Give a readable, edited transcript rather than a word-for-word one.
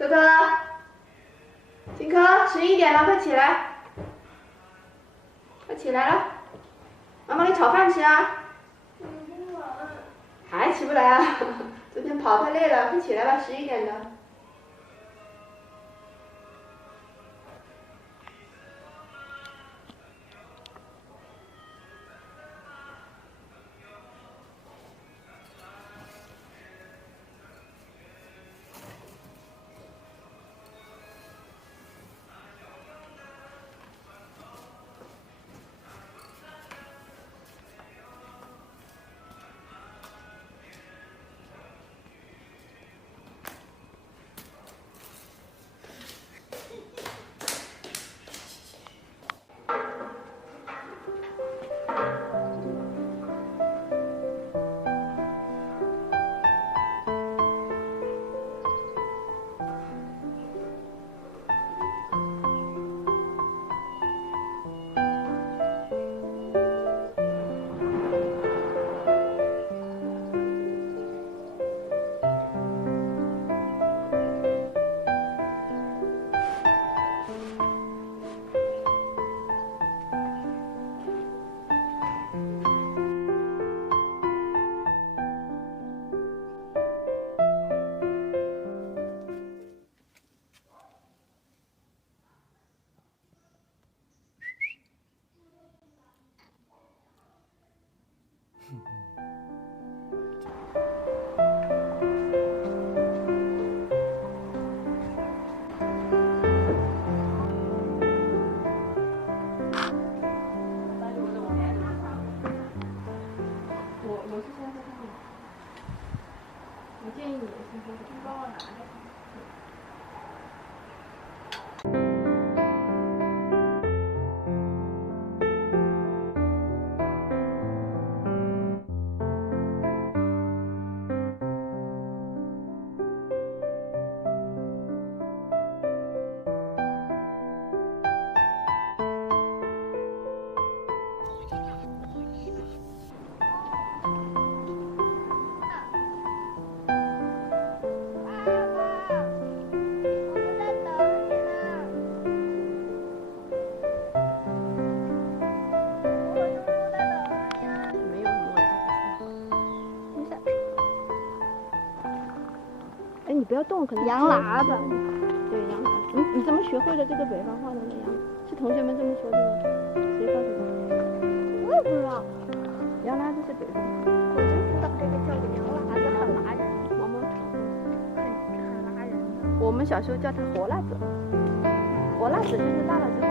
可可，金科，11点了，快起来！快起来了，妈妈给你炒饭吃啊！还起不来啊？昨天跑太累了，快起来吧，11点了。我是现在在看你，我建议你先喝水，你帮我拿着。哎，你不要动，可能羊喇子。对，羊喇子。你怎么学会了这个北方话的呢？羊是同学们这么说的吗？谁告诉你？我也不知道。羊喇子是北方话。我就知道这个叫羊喇子，很拉人，毛毛虫。很拉人。我们小时候叫它活辣子，活辣子就是辣了之后